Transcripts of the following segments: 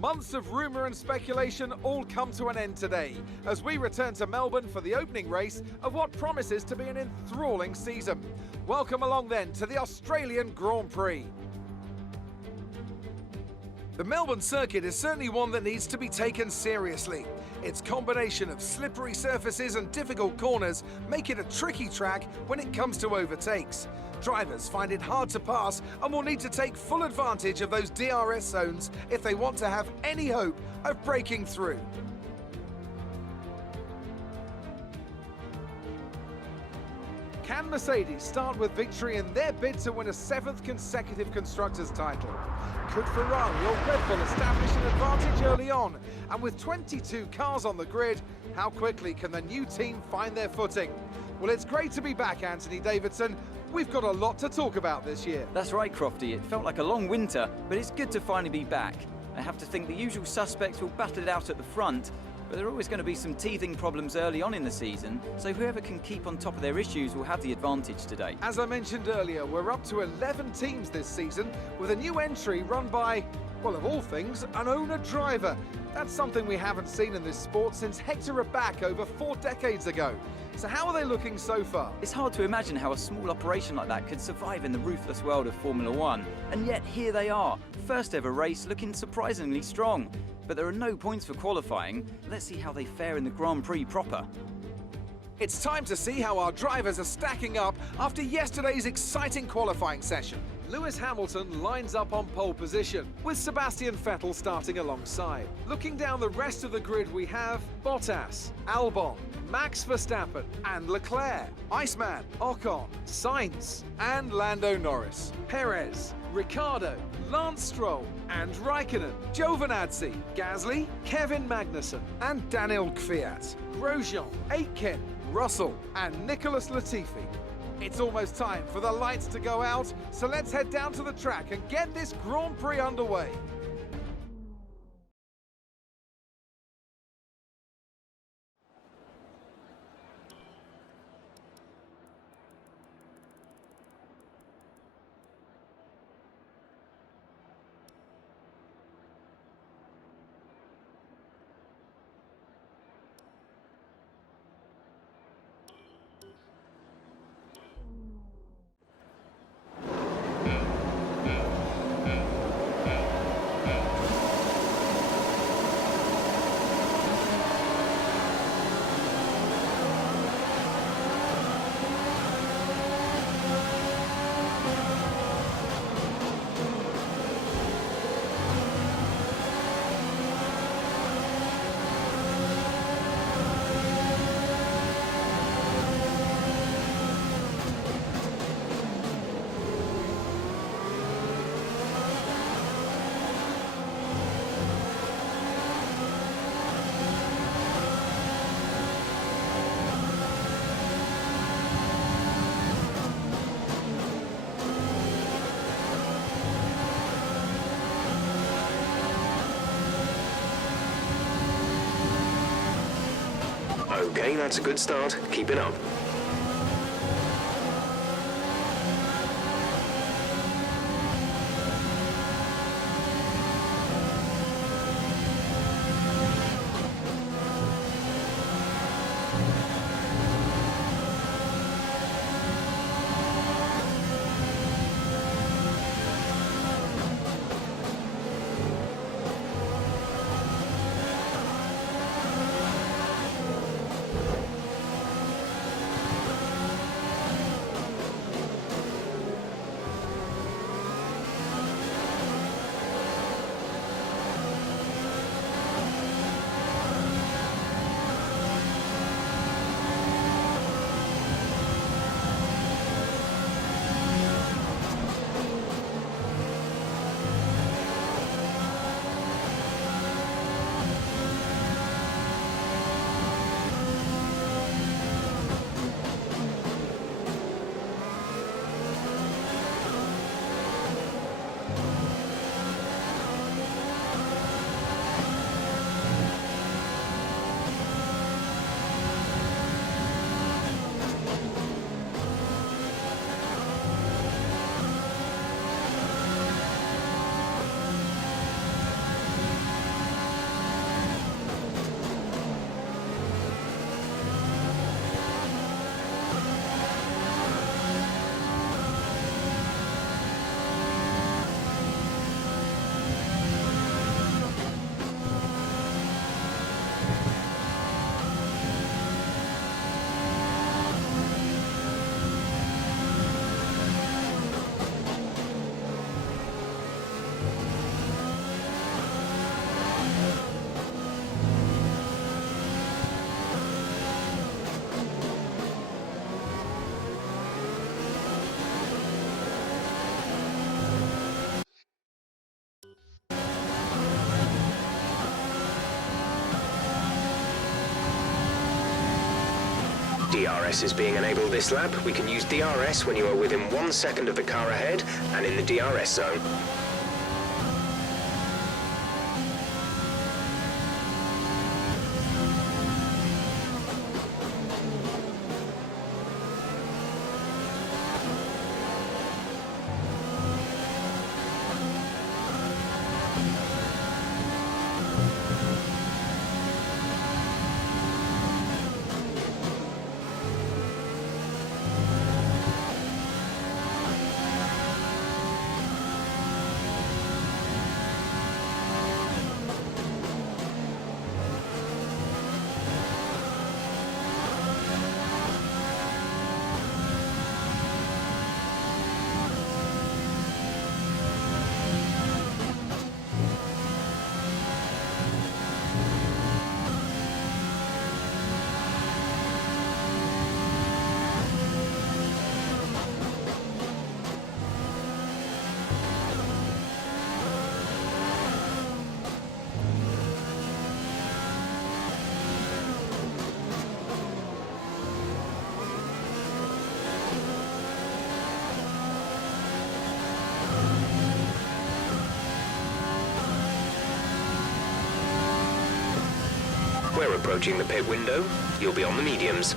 Months of rumour and speculation all come to an end today as we return to Melbourne for the opening race of what promises to be an enthralling season. Welcome along then to the Australian Grand Prix. The Melbourne circuit is certainly one that needs to be taken seriously. Its combination of slippery surfaces and difficult corners make it a tricky track when it comes to overtakes. Drivers find it hard to pass and will need to take full advantage of those DRS zones if they want to have any hope of breaking through. Can Mercedes start with victory in their bid to win a 7th consecutive Constructors' title? Could Ferrari or Red Bull establish an advantage early on? And with 22 cars on the grid, how quickly can the new team find their footing? Well, it's great to be back, Anthony Davidson. We've got a lot to talk about this year. That's right, Crofty. It felt like a long winter, but it's good to finally be back. I have to think the usual suspects will battle it out at the front, but there are always going to be some teething problems early on in the season, so whoever can keep on top of their issues will have the advantage today. As I mentioned earlier, we're up to 11 teams this season, with a new entry run by, well, of all things, an owner-driver. That's something we haven't seen in this sport since Hector Raback over 4 decades ago. So how are they looking so far? It's hard to imagine how a small operation like that could survive in the ruthless world of Formula One. And yet here they are, first ever race looking surprisingly strong. But there are no points for qualifying. Let's see how they fare in the Grand Prix proper. It's time to see how our drivers are stacking up after yesterday's exciting qualifying session. Lewis Hamilton lines up on pole position, with Sebastian Vettel starting alongside. Looking down the rest of the grid, we have Bottas, Albon, Max Verstappen and Leclerc, Iceman, Ocon, Sainz and Lando Norris, Perez, Ricciardo, Lance Stroll and Raikkonen, Giovinazzi, Gasly, Kevin Magnussen and Daniel Kvyat, Grosjean, Aitken, Russell and Nicholas Latifi. It's almost time for the lights to go out, so let's head down to the track and get this Grand Prix underway. Okay, that's a good start. Keep it up. DRS is being enabled this lap. We can use DRS when you are within 1 second of the car ahead and in the DRS zone. We're approaching the pit window. You'll be on the mediums.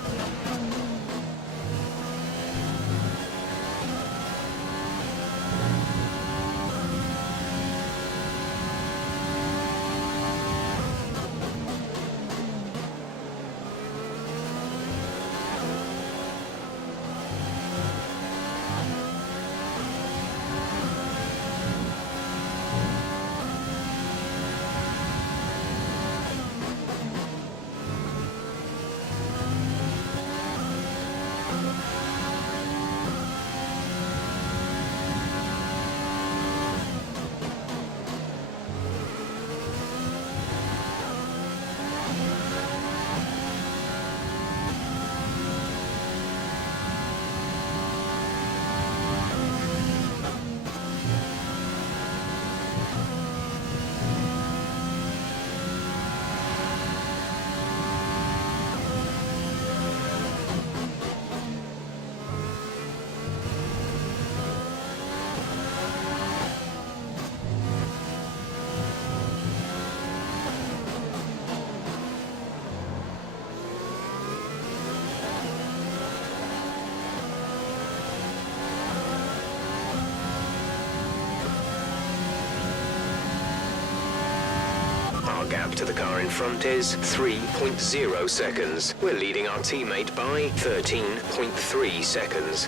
Our gap to the car in front is 3.0 seconds. We're leading our teammate by 13.3 seconds.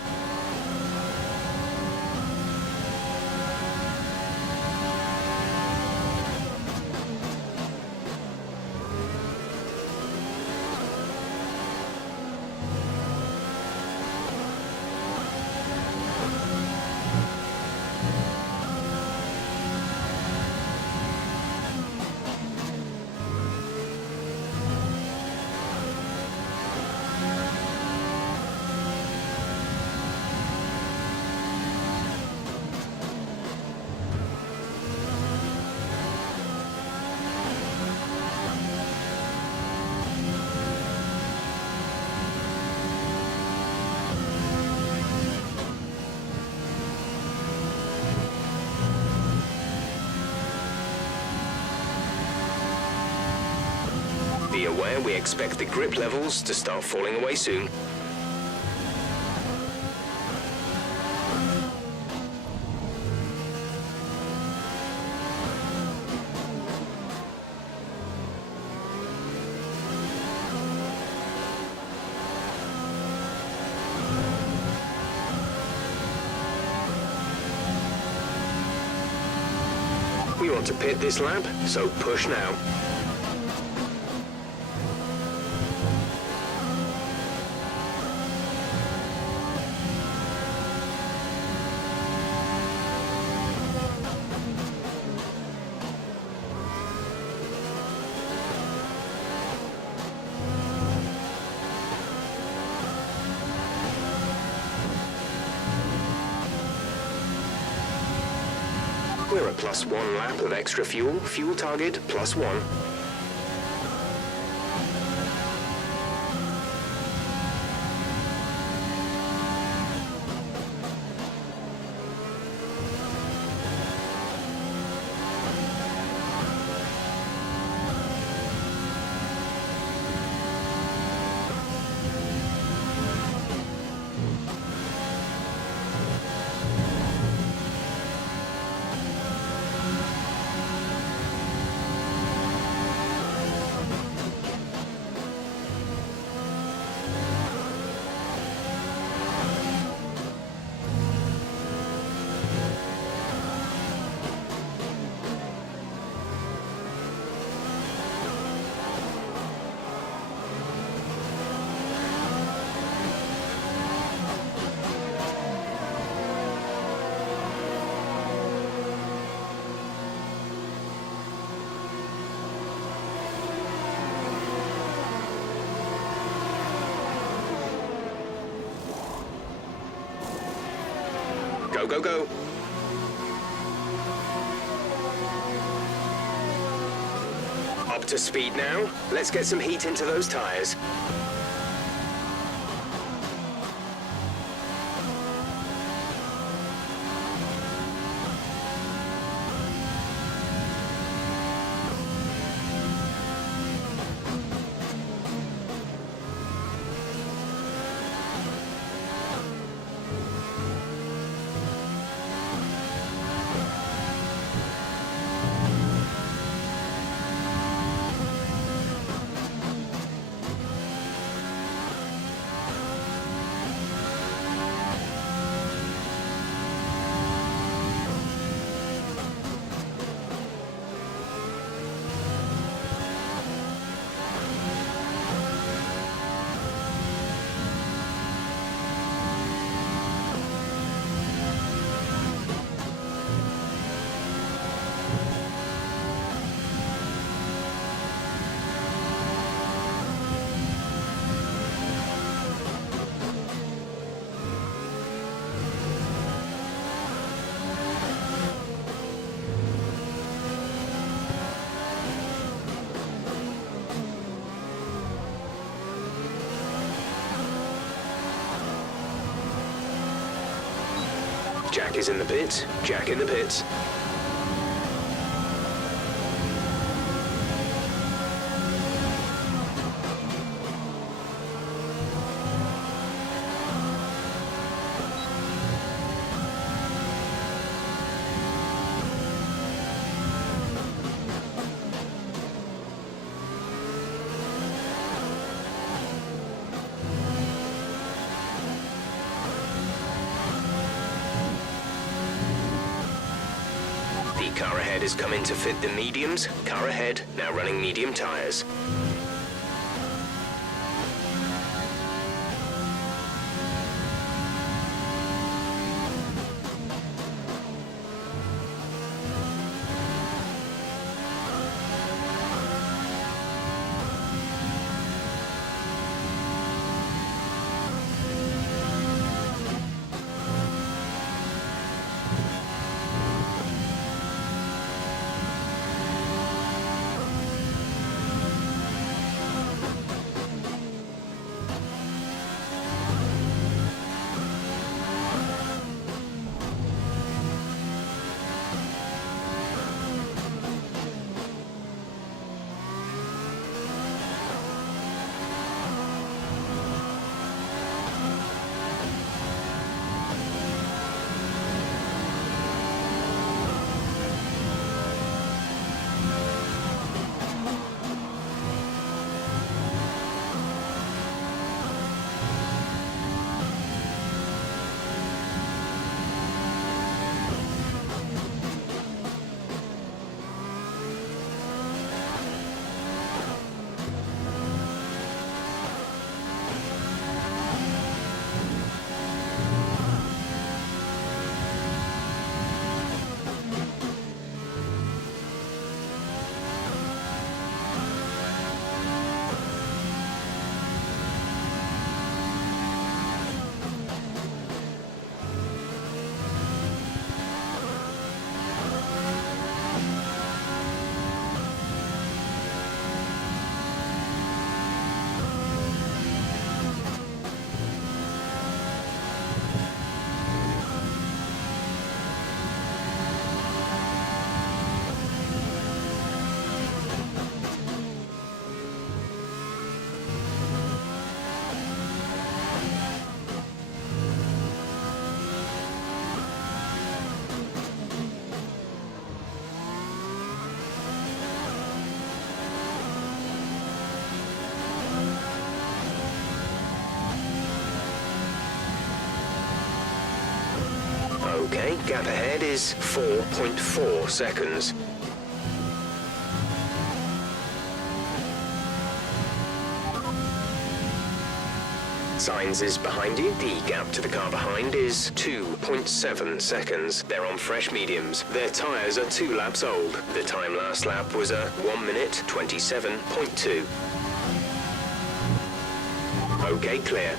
Be aware we expect the grip levels to start falling away soon. We want to pit this lap, so push now. We're a +1 lap of extra fuel. Fuel target +1. Go, go, go. Up to speed now. Let's get some heat into those tyres. Jack is in the pits. Jack in the pits. Car ahead is coming to fit the mediums. Car ahead, now running medium tyres. Okay, gap ahead is 4.4 seconds. Sainz is behind you. The gap to the car behind is 2.7 seconds. They're on fresh mediums. Their tyres are 2 laps old. The time last lap was a 1 minute 27.2. Okay, clear.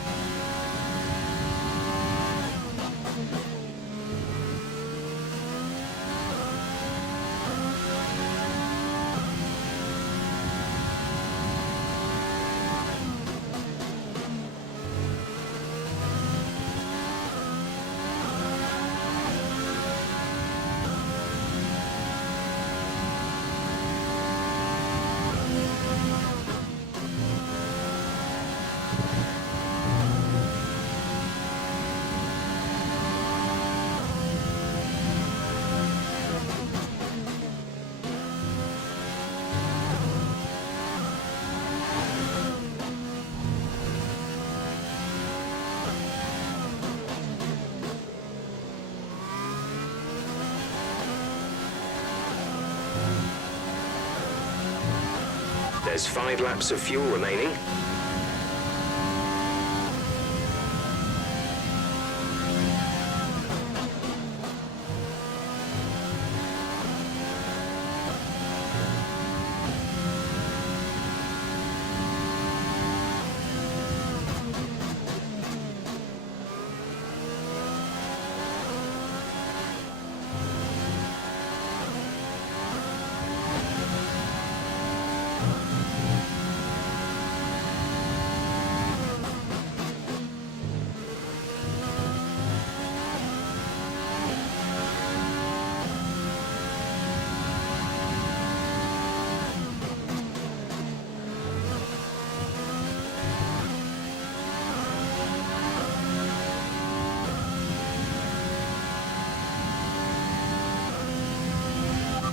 There's 5 laps of fuel remaining.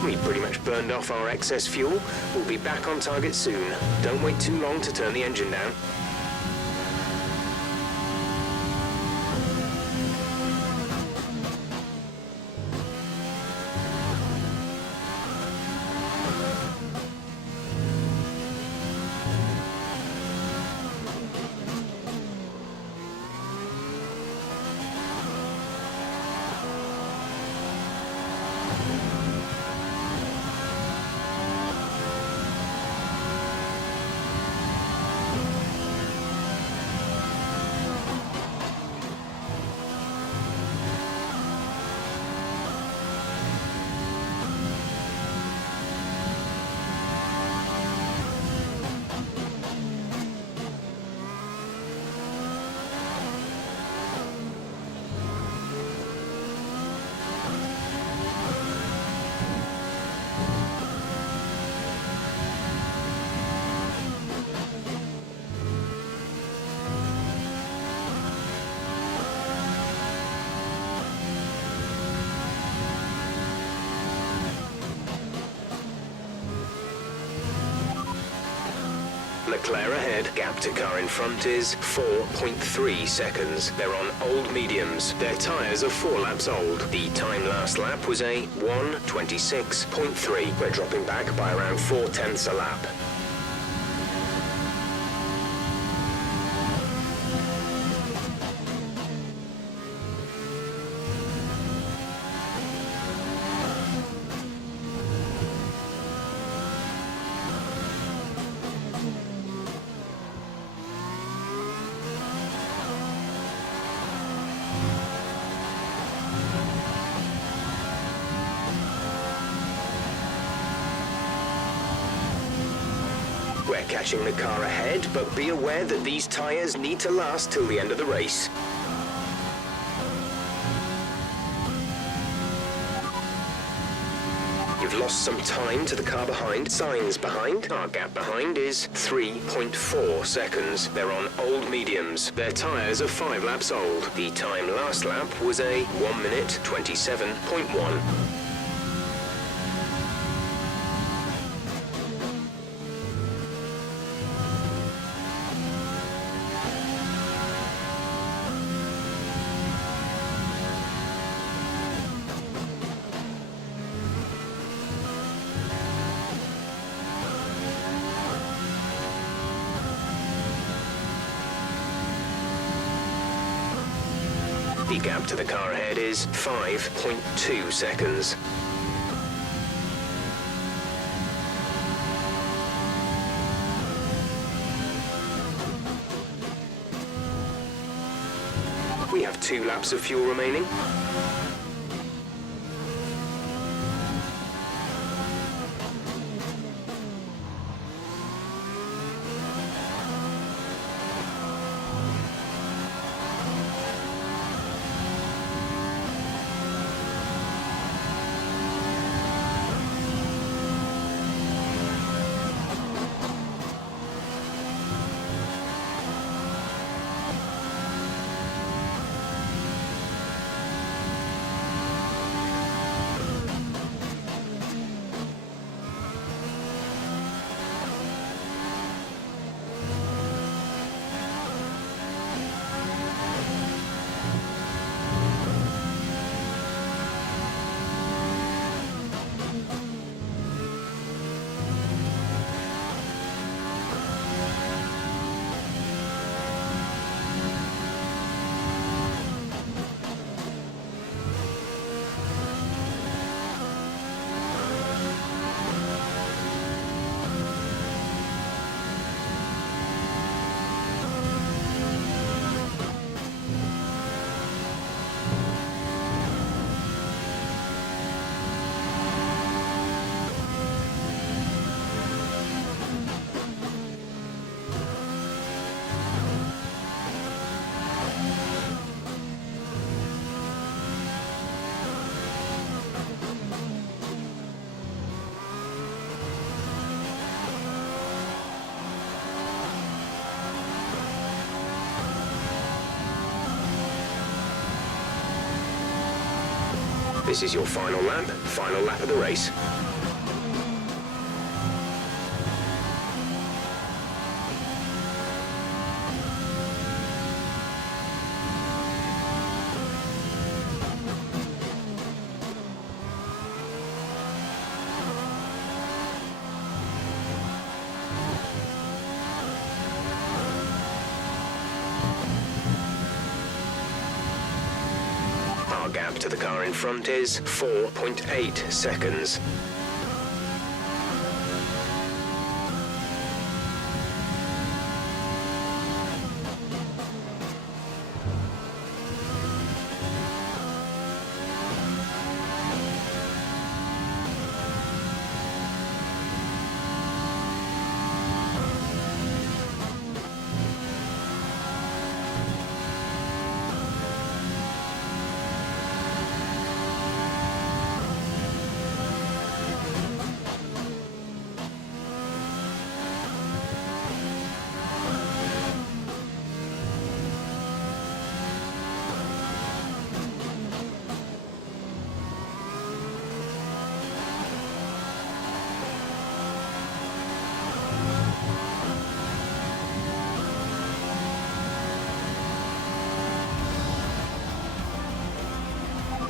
We pretty much burned off our excess fuel. We'll be back on target soon. Don't wait too long to turn the engine down. Leclerc ahead. Gap to car in front is 4.3 seconds. They're on old mediums. Their tyres are 4 laps old. The time last lap was a 1:26.3. We're dropping back by around 4/10 a lap. We're catching the car ahead, but be aware that these tyres need to last till the end of the race. You've lost some time to the car behind. Sainz behind. Our gap behind is 3.4 seconds. They're on old mediums. Their tyres are 5 laps old. The time last lap was a 1:27.1. The gap to the car ahead is 5.2 seconds. We have 2 laps of fuel remaining. This is your final lap of the race. Our gap to the car in front is 4.8 seconds.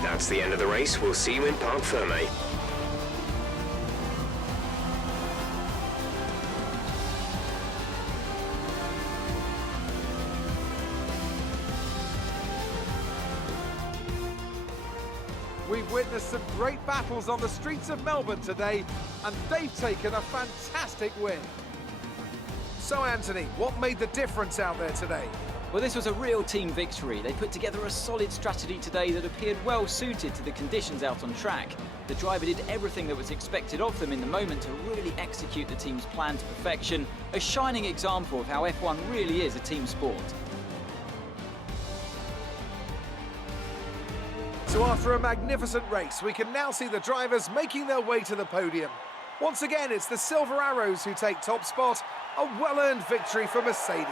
That's the end of the race. We'll see you in Parc Fermé. We've witnessed some great battles on the streets of Melbourne today, and they've taken a fantastic win. So Anthony, what made the difference out there today? Well, this was a real team victory. They put together a solid strategy today that appeared well suited to the conditions out on track. The driver did everything that was expected of them in the moment to really execute the team's plan to perfection, a shining example of how F1 really is a team sport. So after a magnificent race, we can now see the drivers making their way to the podium. Once again, it's the Silver Arrows who take top spot, a well-earned victory for Mercedes.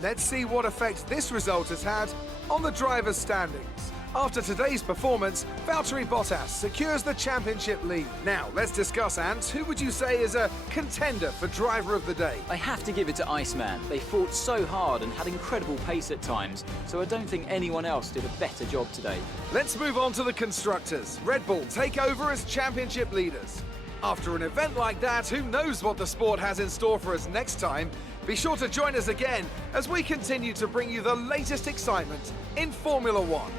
Let's see what effect this result has had on the drivers' standings. After today's performance, Valtteri Bottas secures the championship lead. Now, let's discuss, Ant, who would you say is a contender for driver of the day? I have to give it to Iceman. They fought so hard and had incredible pace at times, so I don't think anyone else did a better job today. Let's move on to the constructors. Red Bull take over as championship leaders. After an event like that, who knows what the sport has in store for us next time? Be sure to join us again as we continue to bring you the latest excitement in Formula One.